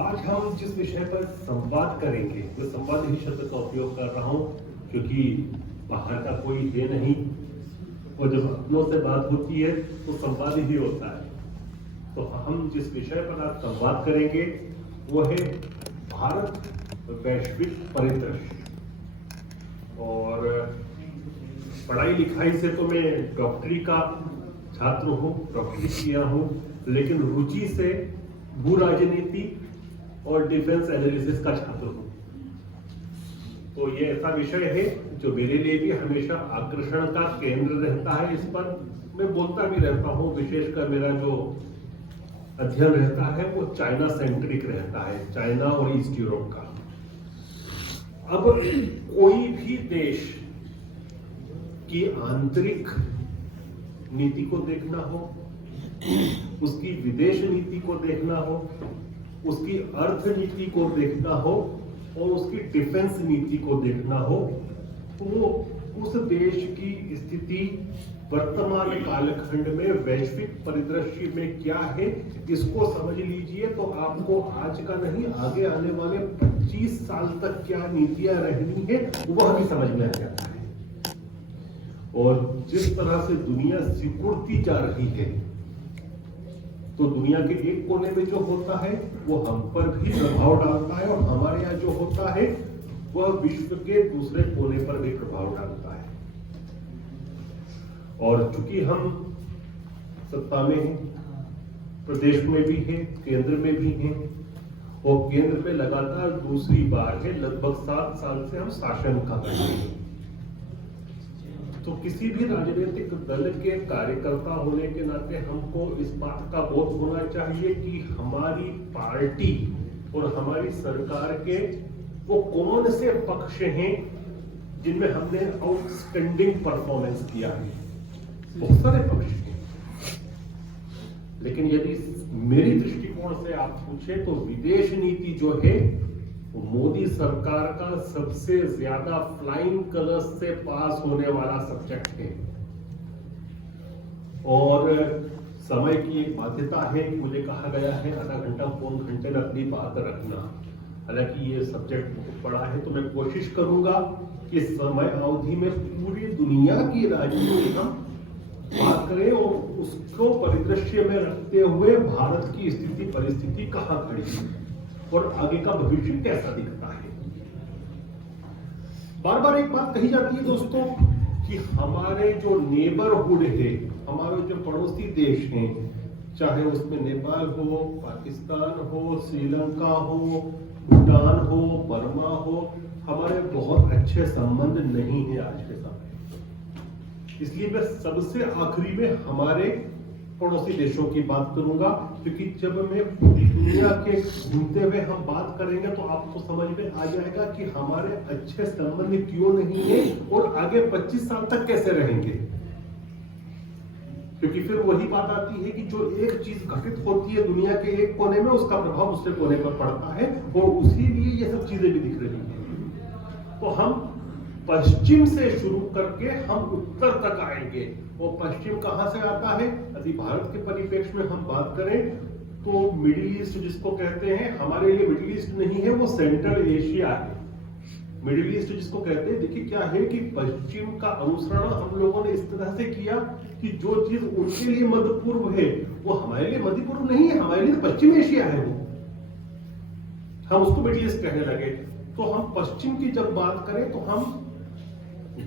आज हम जिस विषय पर संवाद करेंगे, मैं संवाद ही शब्द का उपयोग कर रहा हूँ क्योंकि बाहर का कोई है नहीं, और जब अपनों से बात होती है तो संवाद ही होता है। तो हम जिस विषय पर आज संवाद करेंगे वो है भारत वैश्विक परिदृश्य। और पढ़ाई लिखाई से तो मैं डॉक्टरी का छात्र हूँ, डॉक्टरी किया हूँ, लेकिन रुचि से भू राजनीति और डिफेंस एनालिसिस का छात्र हूँ। तो ये ऐसा विषय है जो मेरे लिए भी हमेशा आकर्षण का केंद्र रहता है। इस पर मैं बोलता भी रहता हूँ। विशेषकर मेरा जो अध्ययन रहता है वो चाइना सेंट्रिक रहता है, चाइना और ईस्ट यूरोप का। अब कोई भी देश की आंतरिक नीति को देखना हो, उसकी विदेश नीति को देखना हो, उसकी अर्थनीति को देखना हो और उसकी डिफेंस नीति को देखना हो, तो उस देश की स्थिति वर्तमान कालखंड में वैश्विक परिदृश्य में क्या है, इसको समझ लीजिए तो आपको आज का नहीं, आगे आने वाले 25 साल तक क्या नीतियां रहनी है वह भी समझ में आ जाता है। और जिस तरह से दुनिया सिकुड़ती जा रही है, तो दुनिया के एक कोने में जो होता है वो हम पर भी प्रभाव डालता है, और हमारे यहाँ जो होता है वह विश्व के दूसरे कोने पर भी प्रभाव डालता है। और चूंकि हम सत्ता में हैं, प्रदेश में भी हैं, केंद्र में भी हैं, और केंद्र में लगातार दूसरी बार है, लगभग 7 साल से हम शासन कर रहे हैं। तो किसी भी राजनीतिक दल के कार्यकर्ता होने के नाते हमको इस बात का बोध होना चाहिए कि हमारी पार्टी और हमारी सरकार के वो कौन से पक्ष हैं जिनमें हमने आउटस्टैंडिंग परफॉर्मेंस किया है। बहुत सारे पक्ष हैं, लेकिन यदि मेरी दृष्टिकोण से आप पूछे तो विदेश नीति जो है वो मोदी सरकार का सबसे ज्यादा फ्लाइंग कलर्स से पास होने वाला सब्जेक्ट है। और समय की एक बाध्यता है कि मुझे कहा गया है आधा घंटा पौन घंटे में अपनी बात रखना। हालांकि ये सब्जेक्ट बहुत बड़ा है, तो मैं कोशिश करूंगा कि समय अवधि में पूरी दुनिया की राजनीति हम बात करें और उसको परिदृश्य में रखते हुए भारत की स्थिति परिस्थिति कहाँ खड़ी है और आगे का भविष्य कैसा दिखता है। बार बार एक बात कही जाती है दोस्तों कि हमारे जो नेबरहुड है, हमारे जो पड़ोसी देश हैं, चाहे उसमें नेपाल हो, पाकिस्तान हो, श्रीलंका हो, भूटान हो, बर्मा हो, हमारे बहुत अच्छे संबंध नहीं है आज के समय। इसलिए मैं सबसे आखिरी में हमारे पड़ोसी देशों की बात करूंगा, क्योंकि जब मैं पूरी दुनिया के घूमते हुए हम बात करेंगे तो आपको समझ में आ जाएगा कि हमारे अच्छे संबंध क्यों नहीं है और आगे 25 साल तक कैसे रहेंगे। क्योंकि फिर वही बात आती है कि जो एक चीज घटित होती है दुनिया के एक कोने में, उसका प्रभाव दूसरे कोने पर पड़ता है, और उसी लिए ये सब चीजें भी दिख रही है। तो हम पश्चिम से शुरू करके हम उत्तर तक आएंगे। और पश्चिम कहां से आता है? यदि भारत के परिप्रेक्ष्य में हम बात करें तो मिडिल ईस्ट जिसको कहते हैं, हमारे लिए मिडिल ईस्ट नहीं है, वो सेंट्रल एशिया है। मिडिल ईस्ट जिसको कहते हैं, देखिए क्या है कि पश्चिम का अनुसरण हम लोगों ने इस तरह से किया कि जो चीज उनके लिए मध्य पूर्व है वो हमारे लिए मध्य पूर्व नहीं है, हमारे लिए पश्चिम एशिया है वो, हम उसको मिडिल ईस्ट कहने लगे। तो हम पश्चिम की जब बात करें तो हम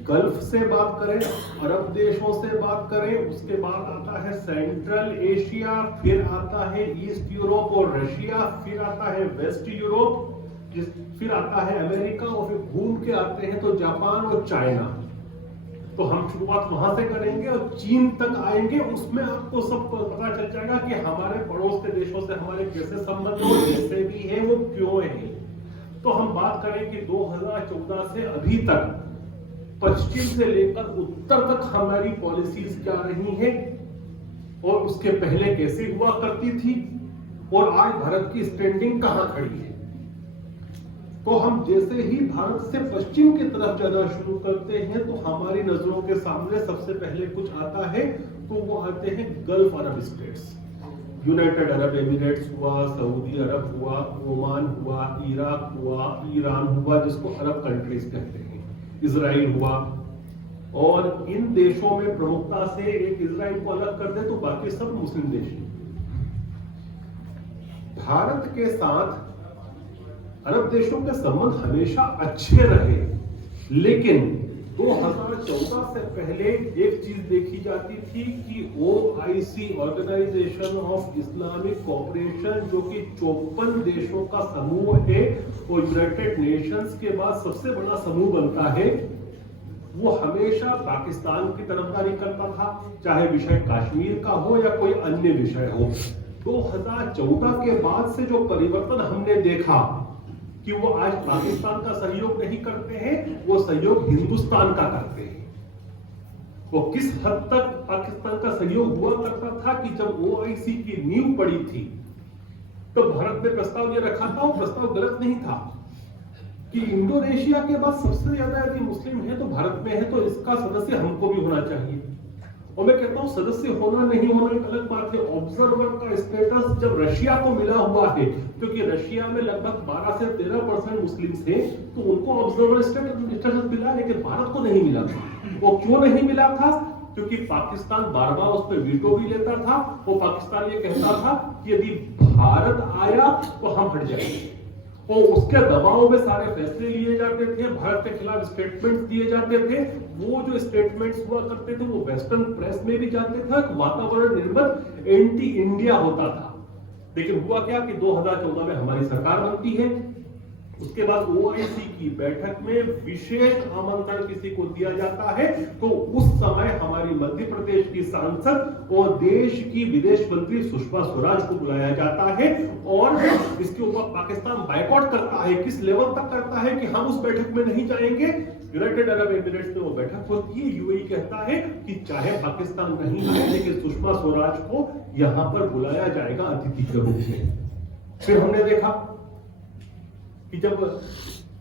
गल्फ से बात करें, अरब देशों से बात करें, उसके बाद आता है सेंट्रल एशिया, फिर आता है ईस्ट यूरोप और रशिया, फिर आता है वेस्ट यूरोप, फिर आता है अमेरिका, और फिर घूम के आते हैं तो जापान और चाइना। तो हम शुरुआत वहां से करेंगे और चीन तक आएंगे। उसमें आपको सब पता चल जाएगा कि हमारे पड़ोस के देशों से हमारे कैसे संबंध और जैसे भी है वो क्यों है। तो हम बात करें कि 2014 से अभी तक पश्चिम से लेकर उत्तर तक हमारी पॉलिसीज क्या रही हैं और उसके पहले कैसे हुआ करती थी, और आज भारत की स्टैंडिंग कहां खड़ी है। तो हम जैसे ही भारत से पश्चिम की तरफ जाना शुरू करते हैं तो हमारी नजरों के सामने सबसे पहले कुछ आता है, तो वो आते हैं गल्फ अरब स्टेट्स। यूनाइटेड अरब एमिरेट्स हुआ, सऊदी अरब हुआ, ओमान हुआ, इराक हुआ, ईरान हुआ, जिसको अरब कंट्रीज कहते हैं, इजराइल हुआ। और इन देशों में प्रमुखता से एक इजराइल को अलग कर दे तो बाकी सब मुस्लिम देश हैं। भारत के साथ अरब देशों के संबंध हमेशा अच्छे रहे, लेकिन 2014 से पहले एक चीज देखी जाती थी कि OIC, organisation of Islamic cooperation, जो कि 54 देशों का समूह है और यूनाइटेड नेशंस के बाद सबसे बड़ा समूह बनता है, वो हमेशा पाकिस्तान की तरफदारी करता था, चाहे विषय कश्मीर का हो या कोई अन्य विषय हो। 2014 के बाद से जो परिवर्तन हमने देखा कि वो आज पाकिस्तान का सहयोग नहीं करते हैं, वो सहयोग हिंदुस्तान का करते हैं। वो किस हद तक पाकिस्तान का सहयोग हुआ करता था कि जब OIC की नींव पड़ी थी तो भारत ने प्रस्ताव ये रखा था, वो प्रस्ताव गलत नहीं था कि इंडोनेशिया के बाद सबसे ज्यादा यदि मुस्लिम है तो भारत में है, तो इसका सदस्य हमको भी होना चाहिए। और मैं कहता हूं सदस्य होना नहीं होना एक अलग बात है, ऑब्जर्वर का स्टेटस जब रशिया को मिला हुआ है, क्योंकि रशिया में लगभग 12 से 13% मुस्लिम्स हैं, तो उनको ऑब्जर्वर स्टेटस मिला, लेकिन भारत को नहीं मिला था। वो क्यों नहीं मिला था? क्योंकि पाकिस्तान बार बार उस पर वीटो भी लेता था। वो पाकिस्तान ये कहता था कि यदि भारत आया तो हम हट जाएंगे, और उसके दबाव में सारे फैसले लिए जाते थे, भारत के खिलाफ स्टेटमेंट्स दिए जाते थे। वो जो स्टेटमेंट्स हुआ करते थे वो वेस्टर्न प्रेस में भी जाते थे, वातावरण निर्मित एंटी इंडिया होता था। लेकिन हुआ क्या कि 2014 में हमारी सरकार बनती है, उसके बाद OIC की बैठक में विशेष आमंत्रण किसी को दिया जाता है, तो उस समय हमारी मध्य प्रदेश की सांसद और देश की विदेश मंत्री सुषमा स्वराज को बुलाया जाता है, और इसके ऊपर पाकिस्तान बायकॉट करता है। किस लेवल तक करता है कि हम उस बैठक में नहीं जाएंगे। यूनाइटेड अरब एमिरेट्स में वो बैठक होती है, UAE कहता है कि चाहे पाकिस्तान नहीं आए, लेकिन सुषमा स्वराज को यहां पर बुलाया जाएगा अतिथि के रूप में। फिर हमने देखा कि जब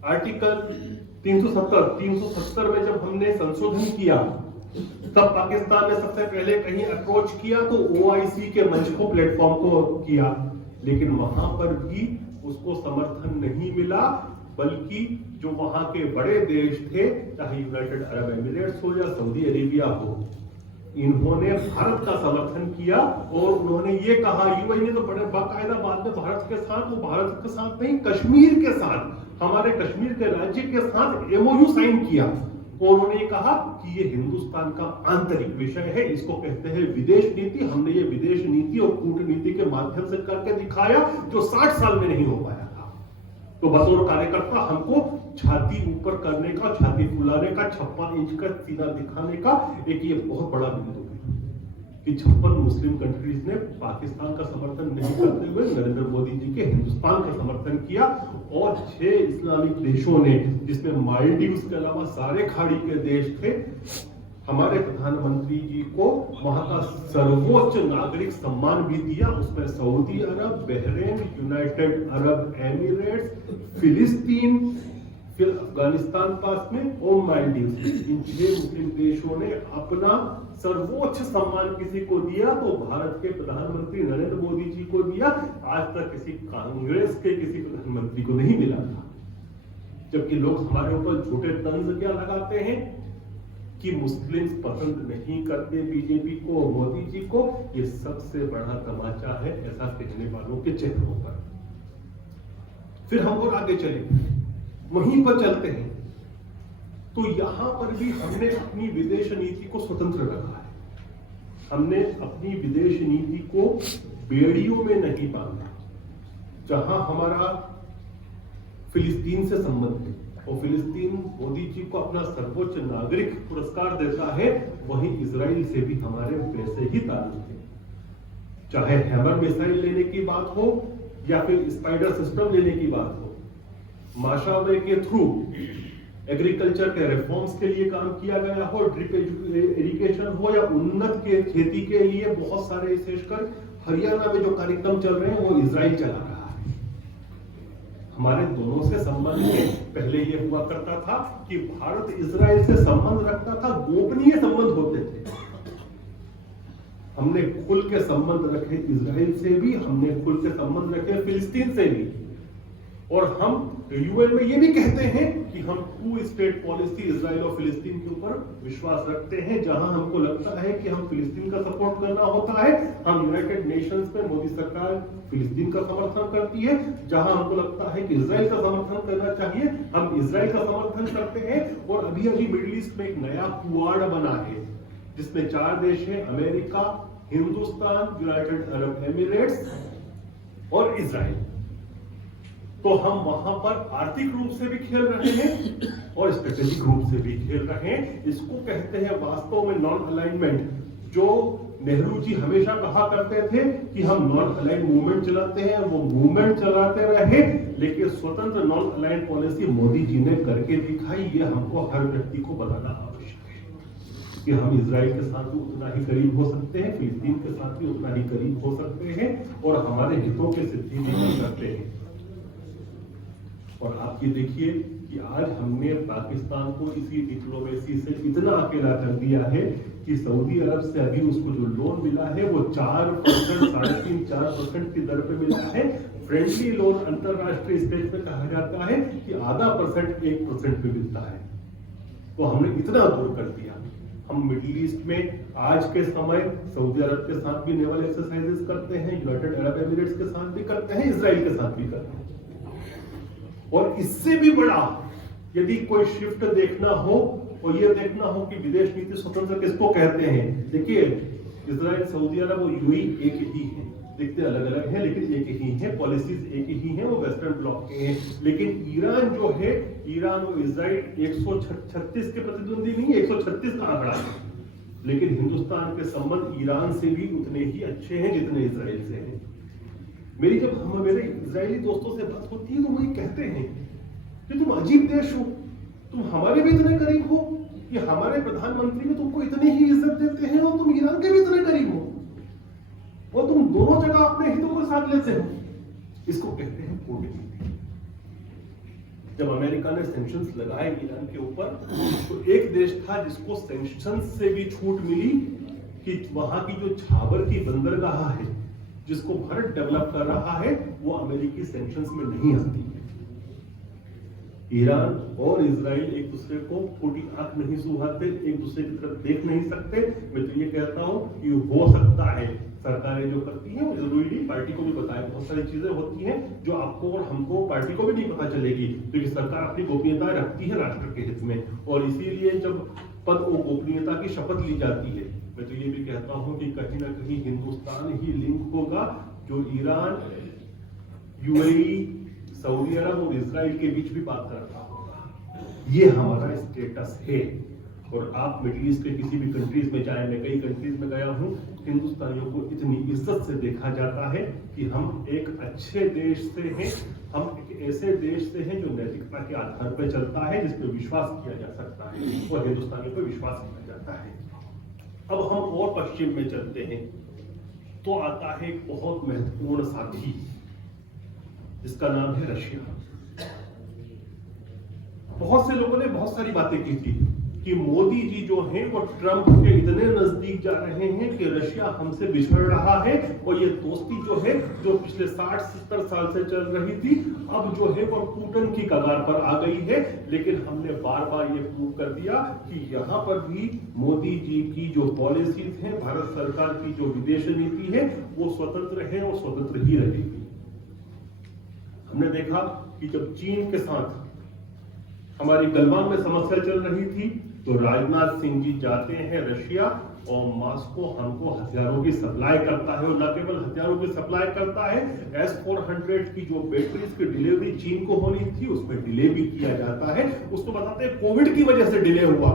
आर्टिकल 370 में जब हमने संशोधन किया, तब पाकिस्तान ने सबसे पहले कहीं अप्रोच किया तो OIC के मंच को, प्लेटफॉर्म को किया, लेकिन वहां पर भी उसको समर्थन नहीं मिला, बल्कि जो वहां के बड़े देश थे, चाहे यूनाइटेड अरब एमिरेट्स हो या सऊदी अरेबिया हो, इन्होंने भारत का समर्थन किया। और उन्होंने ये कहा, UAE ने तो बड़े बाकायदा बाद में भारत के साथ, वो भारत के साथ नहीं, कश्मीर के साथ, हमारे कश्मीर के राज्य के साथ MOU साइन किया, और उन्होंने कहा कि ये हिंदुस्तान का आंतरिक विषय है, इसको कहते हैं विदेश नीति। हमने ये विदेश नीति और कूटनीति के माध्यम से करके दिखाया, जो 60 साल में नहीं हो पाया था। तो बतौर कार्यकर्ता हमको छाती ऊपर करने का, छाती फुलाने का, 56 इंच का सीना दिखाने का एक ये बहुत बड़ा बिंदु है कि 56 मुस्लिम कंट्रीज ने पाकिस्तान का समर्थन नहीं करते हुए नरेंद्र मोदी जी के हिंदुस्तान का समर्थन किया, और 6 इस्लामिक देशों ने, जिसमें मालदीव्स के अलावा सारे खाड़ी के देश थे, हमारे प्रधानमंत्री जी को वहां का सर्वोच्च नागरिक सम्मान भी दिया। उसमें सऊदी अरब, बहरीन, यूनाइटेड अरब एमिरेट्स, फिलिस्तीन, फिर अफगानिस्तान पास में, और मालदीव्स, इन 6 मुस्लिम देशों ने अपना सर्वोच्च सम्मान किसी को दिया, तो भारत के प्रधानमंत्री नरेंद्र मोदी जी को दिया। आज तक किसी कांग्रेस के किसी प्रधानमंत्री को नहीं मिला था। जबकि लोग हमारे ऊपर झूठे तंज क्या लगाते हैं कि मुस्लिम पसंद नहीं करते बीजेपी को, मोदी जी को। ये सबसे बड़ा तमाचा है ऐसा कहने वालों के चेहरों पर। फिर हम और आगे चले, वहीं पर चलते हैं, तो यहां पर भी हमने अपनी विदेश नीति को स्वतंत्र रखा है। हमने अपनी विदेश नीति को बेड़ियों में नहीं बांधा। जहां हमारा फिलिस्तीन से संबंध है, और फिलिस्तीन मोदी जी को अपना सर्वोच्च नागरिक पुरस्कार देता है, वहीं इजराइल से भी हमारे वैसे ही ताल्लुक है। चाहे हैमर मिसाइल लेने की बात हो या फिर स्पाइडर सिस्टम लेने की बात हो, माशावे के थ्रू एग्रीकल्चर के रिफॉर्म्स के लिए काम किया गया हो, ड्रिप इरिगेशन हो, या उन्नत के खेती के लिए बहुत सारे, विशेषकर हरियाणा में जो कार्यक्रम चल रहे हैं वो इजराइल चला रहा है। हमारे दोनों से संबंध है। पहले ये हुआ करता था कि भारत इजराइल से संबंध रखता था, गोपनीय संबंध होते थे। हमने खुल के संबंध रखे इजराइल से भी, हमने खुल के संबंध रखे फिलिस्तीन से भी, और हम यूएन में ये भी कहते हैं कि हम 2 स्टेट पॉलिसी इजराइल और फिलिस्तीन के ऊपर विश्वास रखते हैं। जहां हमको लगता है कि हम फिलिस्तीन का सपोर्ट करना होता है, हम यूनाइटेड नेशंस में मोदी सरकार फिलिस्तीन का समर्थन करती है। जहां हमको लगता है कि इजराइल का समर्थन करना चाहिए, हम इजराइल का समर्थन करते हैं। और अभी अभी मिडिल ईस्ट में एक नया क्वाड बना है जिसमें 4 देश हैं, America, Hindustan, United Arab Emirates और इजराइल। तो हम वहां पर आर्थिक रूप से भी खेल रहे हैं और स्ट्रेटेजिक रूप से भी खेल रहे हैं। इसको कहते हैं वास्तव में नॉन अलाइनमेंट, जो नेहरू जी हमेशा कहा करते थे कि हम नॉन अलाइन मूवमेंट चलाते हैं, वो मूवमेंट चलाते रहे, लेकिन स्वतंत्र non align policy Modi ji ने करके दिखाई। ये हमको हर व्यक्ति को बताना आवश्यक है कि हम इजराइल के साथ भी उतना ही करीब हो सकते हैं, फिलिस्तीन के साथ भी उतना ही करीब हो सकते हैं और हमारे हितों की सिद्धि भी कर सकते हैं। और आप ये देखिए कि आज हमने पाकिस्तान को इसी डिप्लोमेसी से इतना अकेला कर दिया है कि सऊदी अरब से अभी उसको जो लोन मिला है वो 4%, 3.5-4% की दर पे मिला है। फ्रेंडली लोन अंतरराष्ट्रीय स्टेज पे कहा जाता है कि आधा % 1% पे मिलता है। तो हमने इतना दूर कर दिया। हम मिडिल ईस्ट में आज के समय सऊदी अरब के साथ भी नेवल एक्सरसाइजेस करते हैं, यूनाइटेड अरब एमिरेट्स के साथ भी करते हैं, इजराइल के साथ भी करते हैं। और इससे भी बड़ा यदि कोई शिफ्ट देखना हो और ये देखना हो कि विदेश नीति स्वतंत्र किसको कहते हैं, देखिए इजराइल, सऊदी अरब और यूएई एक ही है, दिखते अलग अलग हैं लेकिन एक ही है, पॉलिसीज एक ही है, वो वेस्टर्न ब्लॉक के हैं। लेकिन ईरान जो है, ईरान और इजराइल 136 के प्रतिद्वंदी नहीं है, 136 का आंकड़ा है, लेकिन हिंदुस्तान के संबंध ईरान से भी उतने ही अच्छे हैं जितने इजराइल से हैं। मेरे इजरायली दोस्तों से बात होती है तो वो ये कहते हैं कि तुम अजीब देश हो, तुम हमारे भी इतने करीब हो कि हमारे प्रधानमंत्री भी तुमको इतनी ही इज्जत देते हैं और तुम ईरान के भी इतने करीब हो और तुम दोनों जगह अपने हितों को साथ लेते हो। इसको कहते हैं कूटनीति। जब अमेरिका ने सैंक्शंस लगाए ईरान के ऊपर तो एक देश था जिसको सैंक्शंस से भी छूट मिली कि वहां की जो छाबर की बंदरगाह है जिसको भारत डेवलप कर रहा है वो अमेरिकी सैंक्शंस में नहीं आती है। ईरान और इजराइल एक दूसरे को खोटी आंख नहीं सुहाते, एक दूसरे की तरफ देख नहीं सकते। मैं तो ये कहता हूं कि हो सकता है सरकारें जो करती हैं वो जरूरी नहीं, पार्टी को भी बताए, बहुत सारी चीजें होती हैं जो आपको और हमको, पार्टी को भी नहीं पता चलेगी, क्योंकि सरकार अपनी गोपनीयता रखती है राष्ट्र के हित में। और इसीलिए जब पद और गोपनीयता की शपथ ली जाती है, मैं तो ये भी कहता हूं कि कहीं ना कहीं हिंदुस्तान ही लिंक होगा जो ईरान, यूएई, सऊदी अरब और इजराइल के बीच भी बात कर रहा होगा। ये हमारा स्टेटस है। और आप मिडिल ईस्ट के किसी भी कंट्रीज में जाए, मैं कई कंट्रीज में गया हूं, हिंदुस्तानियों को इतनी इज्जत से देखा जाता है कि हम एक अच्छे देश से हैं, हम एक ऐसे देश से हैं जो नैतिकता के आधार पर चलता है, जिस पर विश्वास किया जा सकता है और हिंदुस्तानियों पर विश्वास किया जाता है। अब हम और पश्चिम में चलते हैं तो आता है एक बहुत महत्वपूर्ण साथी जिसका नाम है रशिया। बहुत से लोगों ने बहुत सारी बातें की थी कि मोदी जी जो हैं वो ट्रंप के इतने नजदीक जा रहे हैं कि रशिया हमसे बिछड़ रहा है और ये दोस्ती जो है जो पिछले 60-70 साल से चल रही थी अब जो है वो टूटन की कगार पर आ गई है। लेकिन हमने बार बार ये प्रूव कर दिया कि यहाँ पर भी मोदी जी की जो पॉलिसीज हैं, भारत सरकार की जो विदेश नीति है वो स्वतंत्र है और स्वतंत्र ही रहेगी। हमने देखा कि जब चीन के साथ हमारी गलवान में समस्या चल रही थी तो राजनाथ सिंह जी जाते हैं रशिया और मॉस्को हमको हथियारों की सप्लाई करता है और न केवल हथियारों की सप्लाई करता है, S-400 की जो बैटरीज की डिलीवरी चीन को होनी थी उसमें डिले भी किया जाता है। उसको बताते हैं कोविड की वजह से डिले हुआ।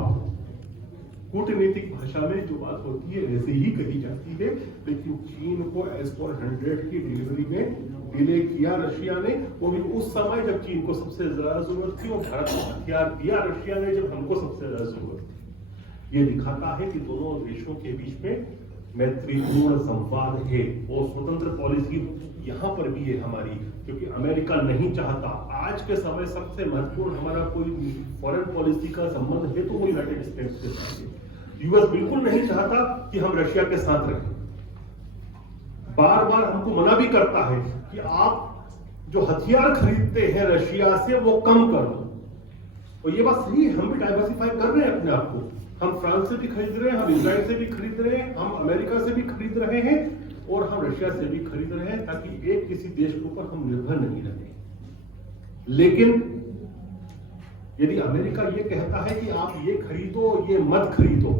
कूटनीतिक भाषा में जो बात होती है ऐसे ही कही जाती है, लेकिन चीन को S-400 की डिलीवरी में डिले किया रशिया ने, वो भी उस समय जब चीन को सबसे ज्यादा जरूरत थी और भारत को हथियार दिया रशिया ने जब हमको सबसे ज्यादा जरूरत थी। ये दिखाता है कि दोनों देशों के बीच में मैत्रीपूर्ण संवाद है और स्वतंत्र पॉलिसी यहाँ पर भी है हमारी, क्योंकि अमेरिका नहीं चाहता। आज के समय सबसे महत्वपूर्ण हमारा कोई फॉरेन पॉलिसी का संबंध है तो वो यूनाइटेड स्टेट्स के साथ है। यूएस बिल्कुल नहीं चाहता कि हम रशिया के साथ रहें, बार बार हमको मना भी करता है कि आप जो हथियार खरीदते हैं रशिया से वो कम कर दो। और ये बात सही है, हम भी डाइवर्सिफाई कर रहे हैं अपने आप को। हम फ्रांस से भी खरीद रहे हैं, हम इजराइल से भी खरीद रहे हैं, हम अमेरिका से भी खरीद रहे हैं और हम रशिया से भी खरीद रहे हैं, ताकि एक किसी देश के ऊपर हम निर्भर नहीं रहे। लेकिन यदि अमेरिका ये कहता है कि आप ये खरीदो ये मत खरीदो,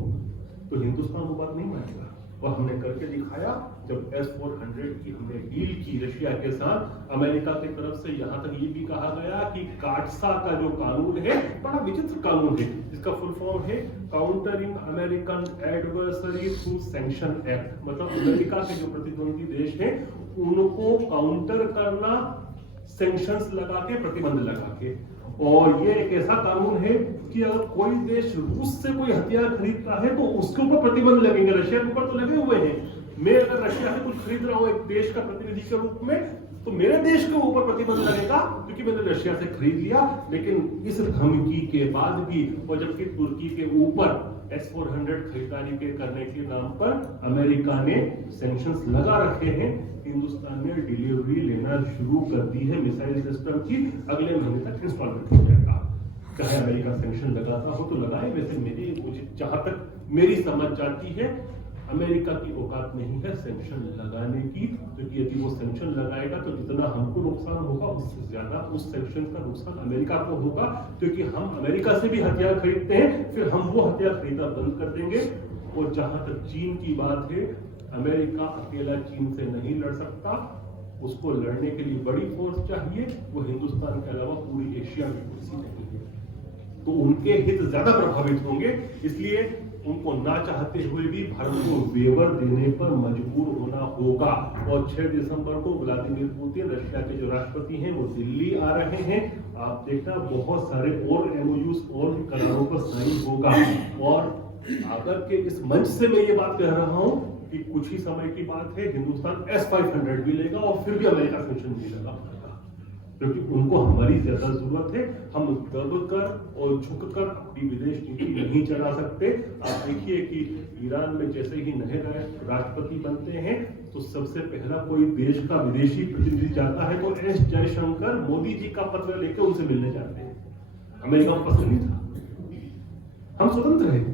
तो हिंदुस्तान वो बात नहीं मानेगा। और हमने करके दिखाया, जब S-400 की हमने डील की रशिया के साथ, अमेरिका की तरफ से यहां तक ये भी कहा गया कि काटसा का जो कानून है बड़ा विचित्र कानून है, जिसका फुल फॉर्म है countering American adversary through sanction act. मतलब अमेरिका के जो प्रतिद्वंदी देश हैं उनको काउंटर करना सैंक्शंस लगा के, प्रतिबंध लगा के। और ये एक ऐसा कानून है कि अगर कोई देश रूस से कोई हथियार खरीदता है तो उसके ऊपर प्रतिबंध लगेंगे। रशिया के ऊपर तो लगे हुए हैं, मैं अगर रशिया से कुछ खरीद रहा हूं एक देश का प्रतिनिधि के रूप में, तो मेरे देश के ऊपर प्रतिबंध लगेगा क्योंकि मैंने रशिया से खरीद लिया। लेकिन इस धमकी के बाद भी, और जबकि तुर्की के ऊपर S-400 खरीदारी के करने के नाम पर अमेरिका ने सैंक्शंस लगा रखे हैं, हिंदुस्तान ने डिलीवरी लेना शुरू कर दी है मिसाइल सिस्टम की। अगले महीने तक इंस्टॉलमेंट हो जाएगा। चाहे अमेरिका सैंक्शन लगाता हो तो लगाए। वैसे मेरी जहां तक मेरी समझ जाती है, अमेरिका की औकात नहीं है सैंक्शन लगाने की, क्योंकि यदि वो सैंक्शन लगाएगा तो जितना हमको नुकसान होगा उससे ज्यादा उस सैंक्शन का नुकसान अमेरिका को होगा, क्योंकि हम अमेरिका से भी हथियार खरीदते हैं, फिर हम वो हथियार खरीदना बंद कर देंगे। और जहां तक चीन की बात है, अमेरिका अकेला चीन से नहीं लड़ सकता, उसको लड़ने के लिए बड़ी फोर्स चाहिए। वो हिंदुस्तान के अलावा पूरी एशिया में कुर्सी नहीं है, तो उनके हित ज्यादा प्रभावित होंगे। इसलिए उनको ना चाहते हुए भी भारत को वेवर देने पर मजबूर होना होगा। और 6 दिसंबर को व्लादिमीर पुतिन, रशिया के जो राष्ट्रपति हैं, वो दिल्ली आ रहे हैं। आप देखना बहुत सारे और MOUs और करारों पर साइन होगा। और अगर के इस मंच से मैं ये बात कह रहा हूं कि कुछ ही समय की बात है, हिंदुस्तान S-500 भी लेगा और फिर भी अमेरिका सैंक्शन नहीं लगा पाएगा, क्योंकि उनको हमारी ज्यादा जरूरत है। हम दबकर और झुककर अपनी विदेश नीति नहीं चला सकते। आप देखिए कि ईरान में जैसे ही नए राष्ट्रपति बनते हैं तो सबसे पहला कोई देश का विदेशी प्रतिनिधि जाता है तो S जयशंकर मोदी जी का पत्र लेकर उनसे मिलने जाते हैं। अमेरिका को पसंद नहीं था। हम स्वतंत्र हैं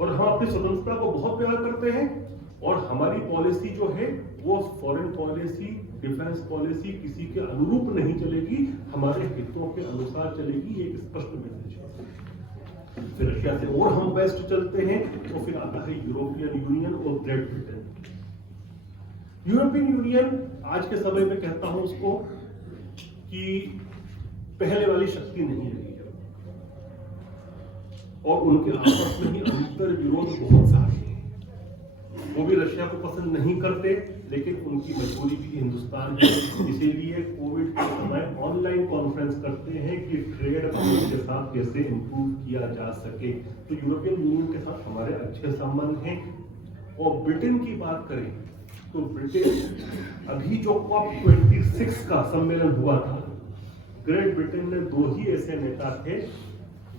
और हम अपनी स्वतंत्रता को बहुत प्यार करते हैं। और हमारी पॉलिसी जो है वो फॉरेन पॉलिसी, डिफेंस पॉलिसी किसी के अनुरूप नहीं चलेगी, हमारे हितों के अनुसार चलेगी। एक स्पष्ट मैसेज है। फिर रशिया से और हम वेस्ट चलते हैं तो फिर आता है यूरोपियन यूनियन और ग्रेट ब्रिटेन। यूरोपियन यूनियन आज के समय में कहता हूं उसको कि पहले वाली शक्ति नहीं रही है और उनके आपस में ही अंतर विरोध बहुत सारे हैं। वो भी रशिया को पसंद नहीं करते, लेकिन उनकी मजबूरी भी हिंदुस्तान है। इसीलिए कोविड के समय ऑनलाइन कॉन्फ्रेंस करते हैं कि ट्रेड के साथ कैसे इंप्रूव किया जा सके। तो यूरोपियन यूनियन के साथ हमारे अच्छे संबंध हैं। और ब्रिटेन की बात करें तो ब्रिटेन अभी जो COP26 का सम्मेलन हुआ था, ग्रेट ब्रिटेन में 2 ही ऐसे नेता थे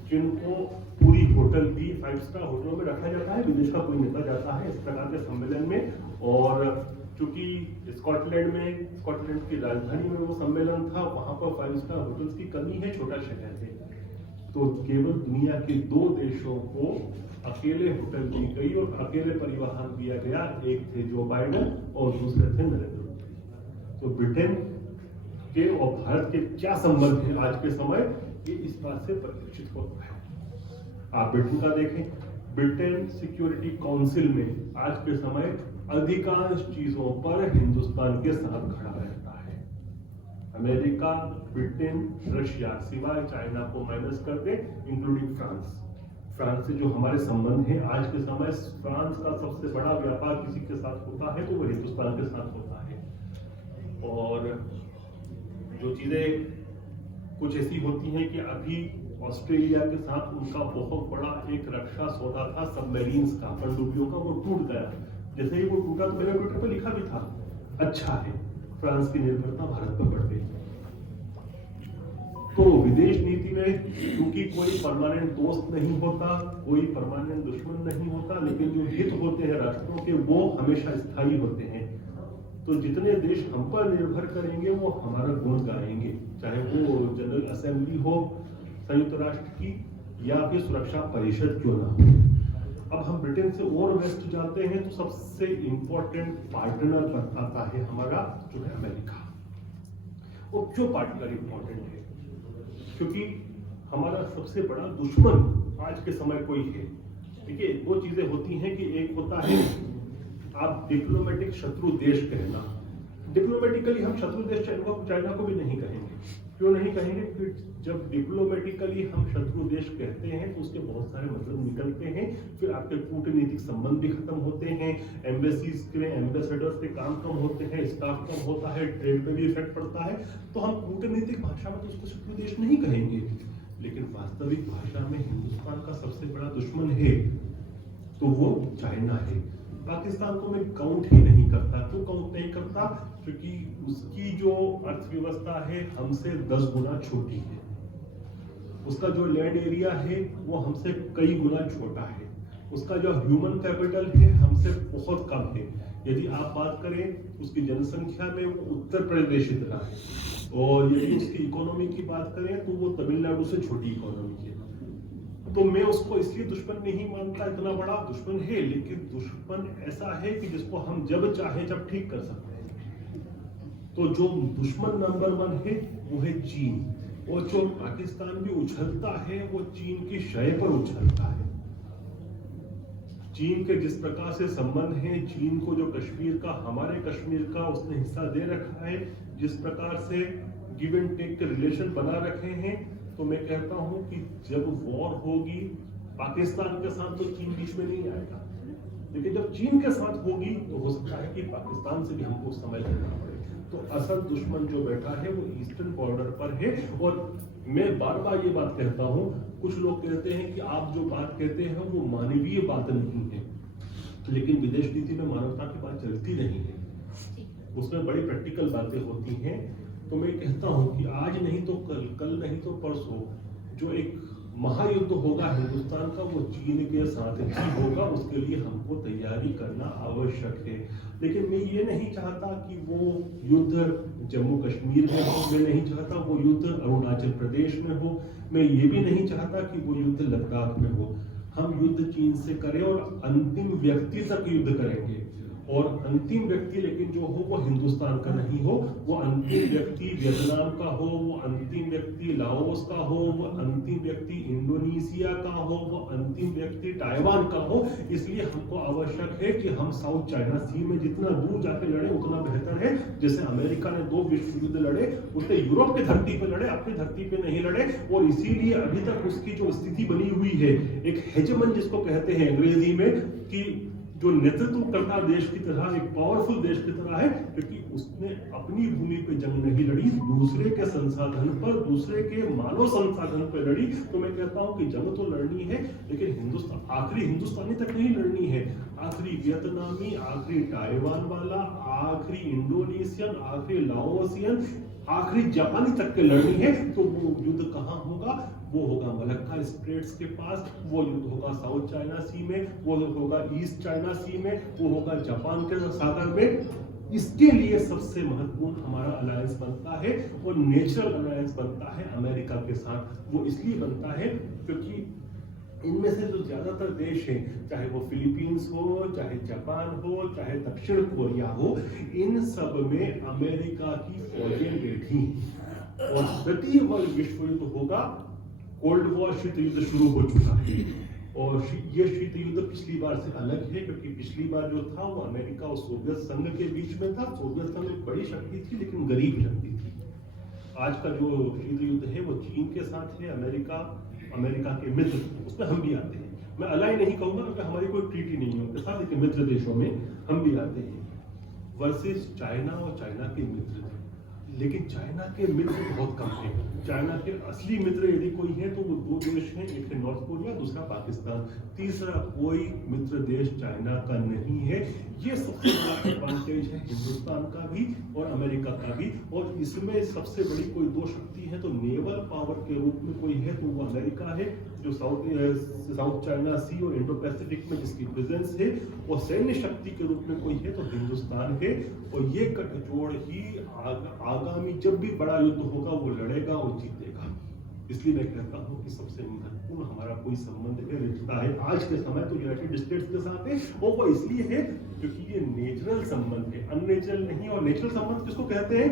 जिनको पूरी होटल भी 5 स्टार होटलों में रखा जाता है। विदेश का कोई नेता जाता है इस प्रकार के सम्मेलन में, और चूंकि स्कॉटलैंड की राजधानी में वो सम्मेलन था, वहां पर 5 स्टार होटल्स की कमी है, छोटा शहर है, तो केवल दुनिया के 2 देशों को अकेले होटल दी गई और अकेले परिवहन दिया गया। एक थे जो बाइडेन और दूसरे थे नरेंद्र मोदी। तो ब्रिटेन के और भारत के क्या संबंध है आज के समय, ये इस बात से परिलक्षित होता है। आप ब्रिटेन का देखें, ब्रिटेन सिक्योरिटी काउंसिल में आज के समय अधिकांश चीजों पर हिंदुस्तान के साथ खड़ा रहता है। अमेरिका, ब्रिटेन, रशिया, सिवाय चाइना को माइनस कर दे, इंक्लूडिंग फ्रांस से जो हमारे संबंध हैं आज के समय, फ्रांस का सबसे बड़ा व्यापार किसी के साथ होता है तो वो हिंदुस्तान के साथ होता है। और जो चीजें कुछ ऐसी होती हैं कि अभी ऑस्ट्रेलिया के साथ उनका बहुत बड़ा एक रक्षा सौदा था सबमरीन्स का, पनडुब्बियों का, वो टूट गया। जैसे ही वो टूटा तो मैंने ट्विटर पर लिखा भी था, अच्छा है फ्रांस की निर्भरता भारत पर बढ़ गई। तो विदेश नीति में क्योंकि कोई परमानेंट दोस्त नहीं होता, कोई परमानेंट दुश्मन नहीं होता, लेकिन जो हित होते हैं राष्ट्रों के वो हमेशा स्थायी होते हैं। तो जितने देश हम पर निर्भर करेंगे वो हमारा गुण गाएंगे, चाहे वो जनरल असेंबली हो संयुक्त राष्ट्र की या फिर सुरक्षा परिषद क्यों ना हो। अब हम ब्रिटेन से और वेस्ट जाते हैं तो सबसे इंपॉर्टेंट पार्टनर आता है हमारा जो है अमेरिका। और क्यों पार्टनर इंपॉर्टेंट है? क्योंकि हमारा सबसे बड़ा दुश्मन आज के समय कोई है। देखिए, दो चीजें होती हैं कि एक होता है आप डिप्लोमेटिक शत्रु देश कहना। डिप्लोमेटिकली हम शत्रु देश चाइना को भी नहीं कहेंगे। क्यों नहीं कहेंगे? क्योंकि जब डिप्लोमेटिकली हम शत्रु देश कहते हैं तो उसके बहुत सारे मतलब निकलते हैं। फिर आपके कूटनीतिक संबंध भी खत्म होते हैं, एम्बेसीज के एम्बेसडर्स के काम कम होते हैं, स्टाफ कम होता है, ट्रेड पे भी इफेक्ट पड़ता है। तो हम कूटनीतिक भाषा में तो उसको शत्रु देश नहीं कहेंगे, लेकिन वास्तविक भाषा में हिंदुस्तान का सबसे बड़ा दुश्मन है तो वो चाइना है। पाकिस्तान को मैं काउंट ही नहीं करता। क्यों काउंट नहीं करता? क्योंकि उसकी जो अर्थव्यवस्था है हमसे 10 गुना छोटी है, उसका जो लैंड एरिया है वो हमसे कई गुना छोटा है, उसका जो ह्यूमन कैपिटल है हमसे बहुत कम है। यदि आप बात करें उसकी जनसंख्या में वो उत्तर प्रदेश इतना है, और यदि उसकी इकोनॉमी की बात करें तो वो तमिलनाडु से छोटी इकोनॉमी है। तो मैं उसको इसलिए दुश्मन नहीं मानता, इतना बड़ा दुश्मन है, लेकिन दुश्मन ऐसा है कि जिसको हम जब चाहे जब ठीक कर सकते हैं। तो जो दुश्मन नंबर 1 है वो है चीन, और जो पाकिस्तान भी उछलता है वो चीन की शय पर उछलता है। चीन के जिस प्रकार से संबंध है, चीन को जो कश्मीर का, हमारे कश्मीर का उसने हिस्सा दे रखा है, जिस प्रकार से गिव एंड टेक के रिलेशन बना रखे हैं, तो मैं कहता हूं कि जब वॉर होगी पाकिस्तान के साथ तो चीन बीच में नहीं आएगा, लेकिन जब चीन के साथ होगी तो हो सकता है कि पाकिस्तान से भी हमको समय लेना पड़े। तो असल दुश्मन जो बैठा है वो ईस्टर्न बॉर्डर पर है। और मैं बार बार ये बात कहता हूं, कुछ लोग कहते हैं कि आप जो बात कहते हैं वो मानवीय बात नहीं है, लेकिन विदेश नीति में मानवता की बात चलती नहीं है, उसमें बड़ी प्रैक्टिकल बातें होती हैं। तो मैं कहता हूं कि आज नहीं तो कल, कल नहीं तो परसों जो एक महायुद्ध होगा हिंदुस्तान का वो चीन के साथ ही होगा, उसके लिए हमको तैयारी करना आवश्यक है। लेकिन मैं ये नहीं चाहता कि वो युद्ध जम्मू कश्मीर में हो, मैं नहीं चाहता वो युद्ध अरुणाचल प्रदेश में हो, मैं ये भी नहीं चाहता कि वो युद्ध लद्दाख में हो। हम युद्ध चीन से करें और अंतिम व्यक्ति तक युद्ध करेंगे, और अंतिम व्यक्ति लेकिन जो हो वो हिंदुस्तान का नहीं हो, वो अंतिम व्यक्ति वियतनाम का हो, वो अंतिम व्यक्ति लाओस का हो, वो अंतिम व्यक्ति इंडोनेशिया का हो, वो अंतिम व्यक्ति ताइवान का हो। इसलिए हमको आवश्यक है कि हम साउथ चाइना सी में जितना दूर जाके लड़े उतना बेहतर है। जैसे अमेरिका ने 2 विश्व युद्ध लड़े, उसने यूरोप की धरती पे लड़े, अपनी धरती पे नहीं लड़े, और इसीलिए अभी तक उसकी जो स्थिति बनी हुई है, एक हेजेमन जिसको कहते हैं अंग्रेजी में, कि जो नेतृत्व करता देश की तरह, एक पावरफुल देश की तरह है, क्योंकि उसने अपनी भूमि पे जंग नहीं लड़ी, दूसरे के संसाधन पर, दूसरे के मानव संसाधन पर लड़ी। तो मैं कहता हूं कि जंग तो लड़नी है, लेकिन आखिरी हिंदुस्तानी तक नहीं लड़नी है, आखिरी वियतनामी, आखिरी ताइवान वाला, आखिरी इंडोनेशियन, आखिरी लाओसियन, आखिरी जापानी तक के लड़नी है। तो वो युद्ध कहाँ होगा? वो होगा मलक्का स्ट्रेट्स के पास, वो युद्ध होगा साउथ चाइना सी में, वो होगा ईस्ट चाइना सी में, वो होगा जापान के सागर में। इसके लिए सबसे महत्वपूर्ण हमारा अलायंस बनता है, और नेचुरल अलायंस बनता है अमेरिका के साथ। वो इसलिए बनता है क्योंकि इनमें से जो ज्यादातर देश हैं, चाहे वो फिलीपींस हो, चाहे जापान हो, चाहे दक्षिण कोरिया हो, इन सब में अमेरिका की फौजें बैठी हैं। और तृतीय विश्व युद्ध होगा, कोल्ड वॉर शीत युद्ध शुरू हो चुका है, और ये शीत युद्ध पिछली बार से अलग है, क्योंकि पिछली बार जो था वो अमेरिका और सोवियत संघ के बीच में था। सोवियत संघ एक बड़ी शक्ति थी लेकिन गरीब शक्ति थी। आज का जो शीत युद्ध है वो चीन के साथ है, अमेरिका के मित्र, उसमें हम भी आते हैं। मैं अलाई नहीं कहूंगा क्योंकि हमारी कोई ट्रीटी नहीं है उनके साथ, लेकिन मित्र देशों में हम भी आते हैं, वर्सेस चाइना और चाइना के मित्र। लेकिन चाइना के मित्र बहुत कम हैं। चाइना के असली मित्र यदि कोई है तो वो 2 देश हैं, एक है नॉर्थ कोरिया, दूसरा पाकिस्तान, तीसरा कोई मित्र देश चाइना का नहीं है। ये सबसे बड़ा एडवांटेज है हिंदुस्तान का भी और अमेरिका का भी। और इसमें सबसे बड़ी कोई 2 शक्ति है तो नेवल ग्लोबल पावर के रूप में कोई है तो वो अमेरिका है, जो साउथ चाइना सी और इंडो पैसिफिक में जिसकी प्रेजेंस है, और सैन्य शक्ति के रूप में कोई है तो हिंदुस्तान है। और ये गठजोड़ ही आगामी जब भी बड़ा युद्ध होगा वो लड़ेगा और जीतेगा। इसलिए मैं कहता हूँ कि सबसे महत्वपूर्ण हमारा कोई संबंध है, रिश्ता है आज के समय तो यूनाइटेड स्टेट्स के साथ है, और वो इसलिए है क्योंकि ये नेचुरल संबंध है, अननेचुरल नहीं। और नेचुरल संबंध किसको कहते हैं?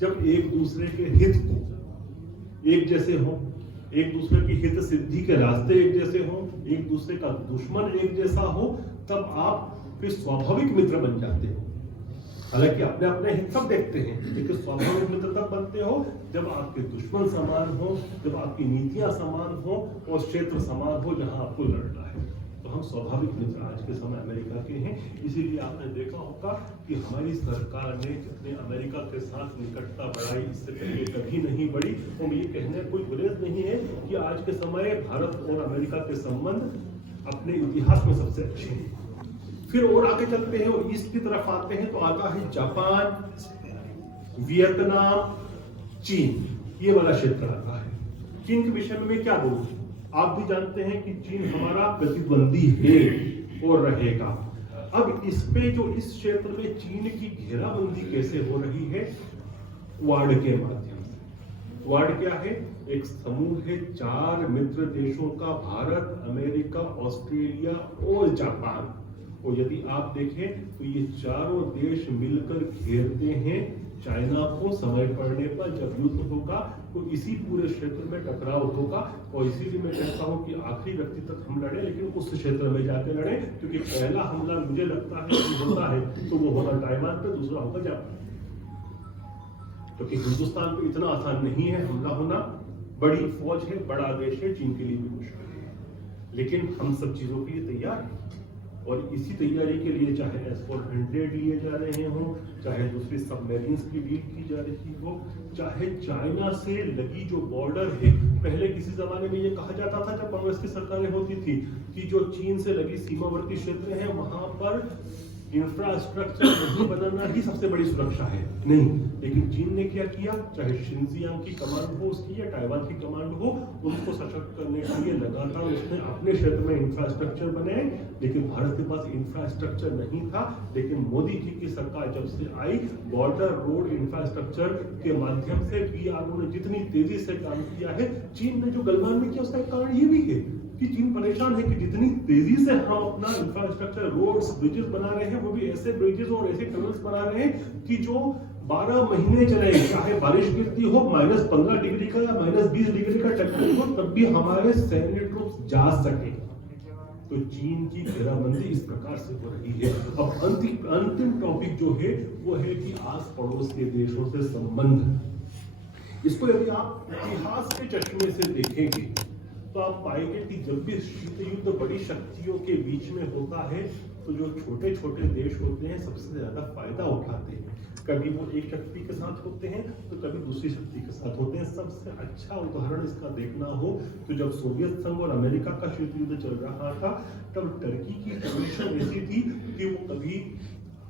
जब एक दूसरे के हित को एक जैसे हो, एक दूसरे की हित सिद्धि के रास्ते एक जैसे हो, एक दूसरे का दुश्मन एक जैसा हो, तब आप फिर स्वाभाविक मित्र बन जाते हो। हालांकि अपने अपने हित सब देखते हैं, लेकिन स्वाभाविक मित्र तब बनते हो जब आपके दुश्मन समान हो, जब आपकी नीतियां समान हो और क्षेत्र समान हो जहां आपको लड़ना है। तो हम स्वाभाविक मित्र आज के समय अमेरिका के हैं। इसीलिए आपने देखा होगा कि हमारी सरकार ने जितने अमेरिका के साथ निकटता बढ़ाई इससे पहले कभी नहीं बढ़ी। और ये कहने कोई गुरेज नहीं है कि आज के समय भारत और अमेरिका के संबंध अपने इतिहास में सबसे अच्छे हैं। फिर और आगे चलते हैं और ईस्ट की तरफ आते हैं तो आता है जापान, वियतनाम, चीन, ये वाला क्षेत्र आता है। चीन के विषय में मैं क्या बोलूं? आप भी जानते हैं कि चीन हमारा प्रतिद्वंदी है और रहेगा। अब इस पे जो इस क्षेत्र में चीन की घेराबंदी कैसे हो रही है? क्वाड के माध्यम से। क्वाड क्या है? एक समूह है 4 मित्र देशों का, भारत, अमेरिका, ऑस्ट्रेलिया और जापान। और यदि आप देखें तो ये चारों देश मिलकर घेरते हैं चाइना को। समय पड़ने पर जब युद्ध होगा तो इसी पूरे क्षेत्र में टकराव होगा। और इसीलिए मैं कहता हूं कि आखिरी व्यक्ति तक हम लड़े, लेकिन उस क्षेत्र में जाकर लड़े, क्योंकि पहला हमला मुझे लगता है कि होता है तो वो होगा ताइवान पे, दूसरा होगा जापान। क्योंकि हिंदुस्तान पे इतना आसान नहीं है हमला होना। बड़ी फौज है, बड़ा देश है, चीन के लिए भी मुश्किल है, लेकिन हम सब चीजों के लिए तैयार हैं। और इसी तैयारी के लिए चाहे S-400 लिए जा रहे हों, चाहे दूसरी सबमरीन्स की डील की जा रही हो, चाहे चाइना से लगी जो बॉर्डर है। पहले किसी जमाने में ये कहा जाता था जब कांग्रेस की सरकारें होती थी कि जो चीन से लगी सीमावर्ती क्षेत्र है वहां पर इंफ्रास्ट्रक्चर नहीं बनाना ही सबसे बड़ी सुरक्षा है। नहीं, लेकिन चीन ने क्या किया? चाहे शिनजियांग की कमांड हो उसकी या ताइवान की कमांड हो, उनको सशक्त करने के लिए लगातार उसने अपने क्षेत्र में इंफ्रास्ट्रक्चर बनाए। लेकिन भारत के पास इंफ्रास्ट्रक्चर नहीं था। लेकिन मोदी जी की सरकार जब से आई, बॉर्डर रोड इंफ्रास्ट्रक्चर के माध्यम से बीआरओ ने जितनी तेजी से काम किया है, चीन ने जो गलवान में किया उसका एक कारण ये भी है कि चीन परेशान है कि जितनी तेजी से हम अपना इंफ्रास्ट्रक्चर, रोड्स, ब्रिजेस बना रहे हैं, वो भी ऐसे ब्रिजेस और ऐसे टनल्स बना रहे हैं कि जो 12 महीने चले, चाहे बारिश गिरती हो, -15 डिग्री का या -20 डिग्री का टेम्परेचर हो, तब भी हमारे सैन्य ट्रूप्स जा सके। तो चीन की घेराबंदी इस प्रकार से हो रही है। अब अंतिम टॉपिक जो है वो है कि आस पड़ोस के देशों से संबंध। इसको यदि आप इतिहास के चश्मे से देखेंगे तो आप पाएंगे कि जब भी शीत युद्ध बड़ी शक्तियों के बीच में होता है तो जो छोटे छोटे देश होते हैं सबसे ज्यादा फायदा उठाते हैं। कभी वो एक शक्ति के साथ होते हैं तो कभी दूसरी शक्ति के साथ होते हैं। सबसे अच्छा उदाहरण इसका देखना हो तो जब सोवियत संघ और अमेरिका का शीत युद्ध चल रहा था, तब टर्की की पोजीशन ऐसी थी कि वो कभी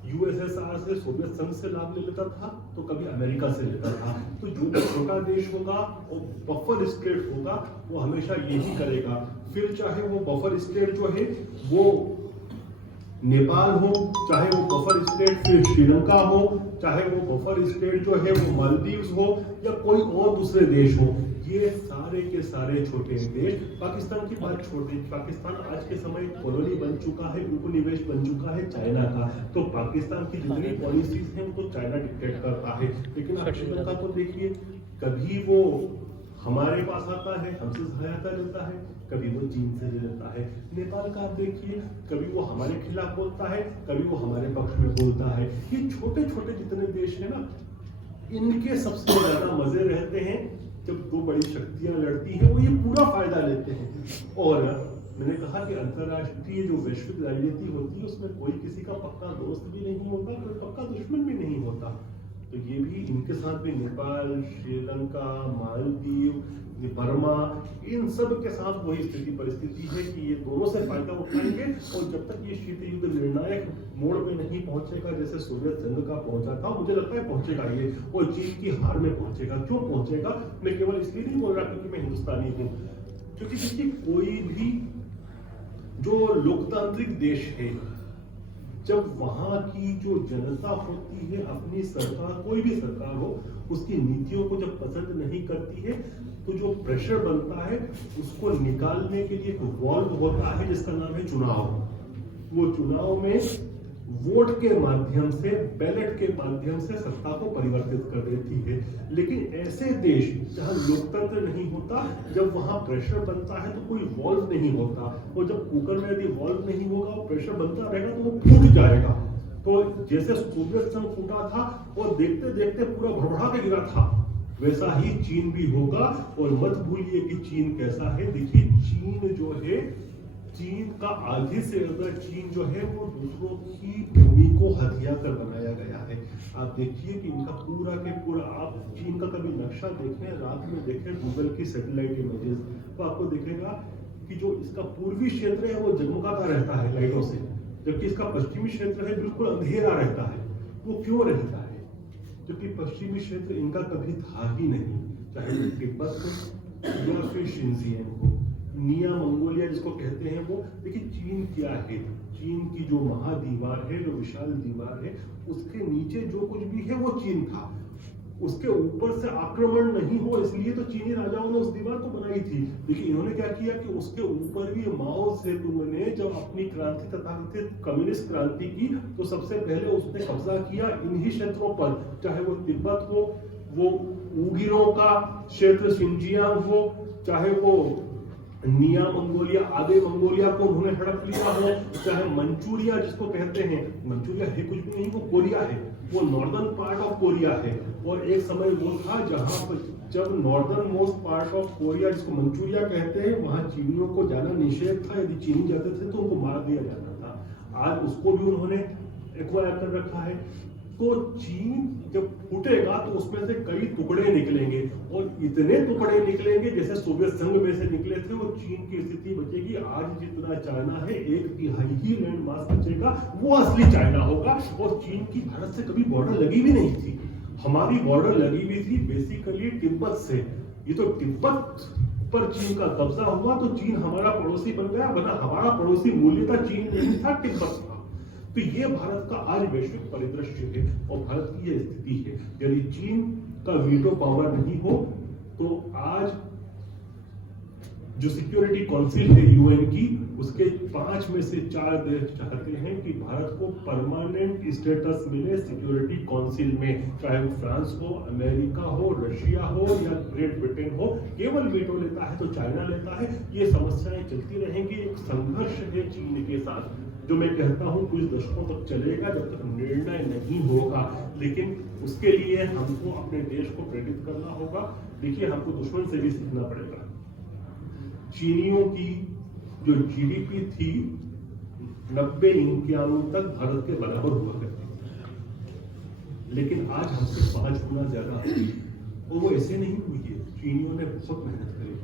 यूएसएसआर से, सोवियत संघ से लाभ ले लेता था तो कभी अमेरिका से लेता था। तो जो भी छोटा देश होगा वो बफर स्टेट होगा, वो हमेशा यही करेगा। फिर चाहे वो बफर स्टेट जो है वो नेपाल हो, चाहे वो बफर स्टेट फिर श्रीलंका हो, चाहे वो बफर स्टेट जो है वो मालदीव्स हो या कोई और दूसरे देश हो, ये सारे के सारे छोटे देश। पाकिस्तान की बात छोटी, पाकिस्तान आज के समय कॉलोनी बन चुका है, उपनिवेश बन चुका है चाइना का। तो पाकिस्तान की जितनी पॉलिसीज हैं वो तो चाइना डिक्टेट करता है। लेकिन आप श्रीलंका को देखिए, कभी वो हमारे पास आता है, हमसे सहायता लेता है, कभी वो चीन से ले लेता है। नेपाल का आप देखिए, कभी वो हमारे खिलाफ बोलता है, कभी वो हमारे पक्ष में बोलता है। ये छोटे छोटे जितने देश हैं ना, इनके सबसे ज्यादा मजे रहते हैं जब दो बड़ी शक्तियां लड़ती हैं, वो ये पूरा फायदा लेते हैं। और मैंने कहा कि अंतरराष्ट्रीय जो वैश्विक राजनीति होती है उसमें कोई किसी का पक्का दोस्त भी नहीं होता, कोई पक्का दुश्मन भी नहीं होता। तो ये भी इनके साथ भी नेपाल, श्रीलंका, मालदीव, बर्मा, इन सब के साथ वही स्थिति परिस्थिति है कि ये दोनों से फायदा उठाएंगे। और जब तक ये शीत युद्ध निर्णायक मोड़ पे नहीं पहुंचेगा जैसे सोवियत संघ का पहुंचा था, मुझे लगता है पहुंचेगा ये, और चीन की हार में पहुंचेगा। क्यों पहुंचेगा, मैं केवल इसलिए नहीं बोल रहा क्योंकि मैं हिंदुस्तानी हूँ, क्योंकि देखिए कोई भी जो लोकतांत्रिक देश है, जब वहां की जो जनता होती है अपनी सरकार, कोई भी सरकार हो, उसकी नीतियों को जब पसंद नहीं करती है तो जो प्रेशर बनता है उसको निकालने के लिए एक वॉल्व होता है जिसका नाम है चुनाव। वो चुनाव में वोट के माध्यम से, बैलेट के माध्यम से सत्ता को परिवर्तित कर देती है। लेकिन ऐसे देश जहां लोकतंत्र नहीं होता, जब वहां प्रेशर बनता है तो कोई वॉल्व नहीं होता, और जब कुकर में यदि वॉल्व नहीं होगा और प्रेशर बनता रहेगा तो वो फूट जाएगा। तो जैसे सोवियत संघ फूटा था और देखते देखते पूरा भड़बड़ा के गिरा था, वैसा ही चीन भी होगा। और मत भूलिए कि चीन कैसा है। देखिए चीन जो है, चीन का आधे से ज्यादा चीन जो है वो दूसरों की भूमि को हथिया कर बनाया गया है। आप देखिए कि इनका पूरा के पूरा, आप चीन का कभी नक्शा देखें, रात में देखें गूगल की सैटेलाइट इमेजेस, तो आपको दिखेगा कि जो इसका पूर्वी क्षेत्र है वो जगमगाता रहता है लाइटों से, जबकि इसका पश्चिमी क्षेत्र है बिल्कुल अंधेरा रहता है। वो क्यों रहता है? जबकि पश्चिमी क्षेत्र इनका कभी था ही नहीं, चाहे वो तिब्बत हो या फिर शिनजियांग हो, निया मंगोलिया जिसको कहते हैं वो। देखिए चीन क्या है, चीन की जो महादीवार है, जो विशाल दीवार है, उसके नीचे जो कुछ भी है वो चीन था। उसके ऊपर से आक्रमण नहीं हो इसलिए तो चीनी राजाओं ने उस दीवार को बनाई थी। देखिए इन्होंने क्या किया कि उसके ऊपर भी माओ सेतुंग ने जब अपनी क्रांति तथाकथित कम्युनिस्ट क्रांति की, तो सबसे पहले उसने कब्जा किया इन्हीं क्षेत्रों पर, चाहे वो तिब्बत हो, वो उइघुरों का क्षेत्र शिनजियांग हो, चाहे वो निया मंगोलिया, आधे मंगोलिया को उन्होंने हड़प लिया हो, चाहे मंचूरिया जिसको कहते हैं, मंचूरिया है कुछ भी नहीं, वो कोरिया है, वो नॉर्दर्न पार्ट ऑफ कोरिया है। और एक समय वो था जहां पर जब northern most part of Korea जिसको मंचूरिया कहते हैं, वहां चीनियों को जाना निषेध था। यदि चीनी जाते थे तो उनको मार दिया जाता था। आज उसको भी उन्होंने एक्वायर कर रखा है। तो चीन जब फूटेगा तो उसमें से कई टुकड़े निकलेंगे, और इतने टुकड़े निकलेंगे जैसे सोवियत संघ में से निकले थे, और चीन की स्थिति बचेगी। आज जितना चाइना है, 1/3 ही लैंड मास बचेगा, वो असली चाइना होगा। और चीन की भारत से कभी बॉर्डर लगी भी नहीं थी, हमारी बॉर्डर लगी हुई थी बेसिकली तिब्बत से। ये तो तिब्बत पर चीन का कब्जा हुआ तो चीन हमारा पड़ोसी बन गया, वरना हमारा पड़ोसी मूल्यतः चीन नहीं था, तिब्बत था। तो ये भारत का आज वैश्विक परिदृश्य है और भारत की यह स्थिति है। यदि चीन का वीटो पावर नहीं हो तो आज जो सिक्योरिटी काउंसिल है यूएन की, उसके 5 में से 4 देश चाहते हैं कि भारत को परमानेंट स्टेटस मिले सिक्योरिटी काउंसिल में, चाहे वो फ्रांस हो, अमेरिका हो, रशिया हो या ग्रेट ब्रिटेन हो। केवल वीटो लेता है तो चाइना लेता है। ये समस्याएं चलती रहेंगी। एक संघर्ष है चीन के साथ, जो मैं कहता हूं कुछ दशकों तक चलेगा, जब तक निर्णय नहीं होगा। लेकिन उसके लिए हमको अपने देश को प्रेरित करना होगा। देखिए हमको दुश्मन से भी सीखना पड़ेगा। चीनियों की जो जीडीपी थी 90-91 तक भारत के बराबर हुआ करती थी, लेकिन आज हमसे 5 गुना ज्यादा हुई। और वो ऐसे नहीं हुई है, चीनियों ने बहुत मेहनत करी,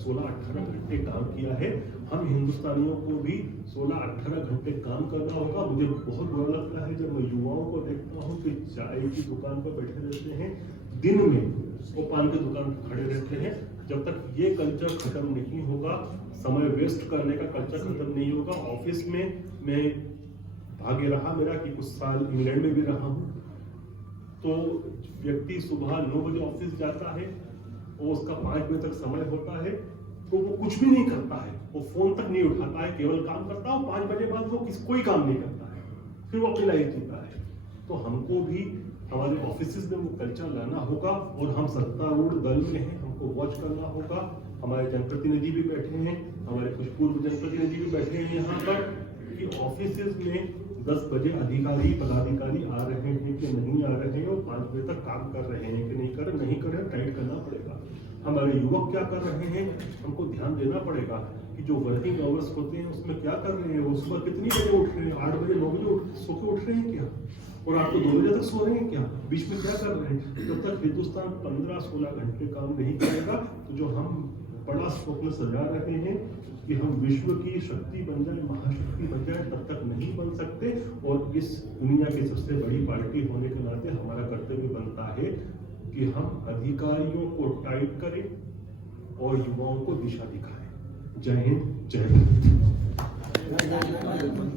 16-18 घंटे काम किया है। हम हिंदुस्तानियों को भी 16-18 घंटे काम करना होगा। मुझे बहुत बुरा लगता है जब मैं युवाओं को देखता हूँ कि चाय की दुकान पर बैठे रहते हैं, दिन में वो पान की दुकान पर खड़े रहते हैं। जब तक ये कल्चर खत्म नहीं होगा, समय वेस्ट करने का कल्चर खत्म नहीं होगा। ऑफिस में मैं भाग्य रहा मेरा कि कुछ साल इंग्लैंड में भी रहा हूँ, तो व्यक्ति सुबह 9 बजे ऑफिस जाता है और उसका 5 बजे तक समय होता है, तो वो कुछ भी नहीं करता है, वो फोन तक नहीं उठाता है, केवल काम करता है। 5 बजे बाद वो कोई काम नहीं करता है, फिर वो अपनी लाइफ जीता है। तो हमको भी हमारे ऑफिसेज में वो कल्चर लाना होगा, और हम सत्तारूढ़ दल में हैं, हमको वॉच करना होगा। हमारे जनप्रतिनिधि भी बैठे हैं, हमारे कुछ पूर्व जनप्रतिनिधि भी बैठे हैं यहाँ पर, कि ऑफिसेज में 10 बजे अधिकारी पदाधिकारी आ रहे हैं कि नहीं आ रहे हैं, और 5 बजे तक काम कर रहे हैं कि नहीं कर रहे। नहीं कर रहे, टाइट करना पड़ेगा। हमारे युवक क्या कर रहे हैं, हमको ध्यान देना पड़ेगा कि जो वर्किंग आवर्स होते हैं उसमें क्या कर रहे हैं। वो सुबह कितनी बजे उठ रहे हैं, 8 बजे 9 बजे सो के उठ रहे हैं क्या? और आप तो 2 बजे तक सो रहे हैं क्या? बीच में क्या कर रहे हैं? जब तक हिंदुस्तान 15-16 घंटे काम नहीं करेगा तो जो हम बड़ा स्वप्न सजा रहे हैं कि हम विश्व की शक्ति बन जाए, महाशक्ति बन जाए, तब तक नहीं बन सकते। और इस दुनिया की सबसे बड़ी पार्टी होने के नाते हमारा कर्तव्य बनता है कि हम अधिकारियों को टाइट करें और युवाओं को दिशा दिखाएं। जय हिंद, जय भारत।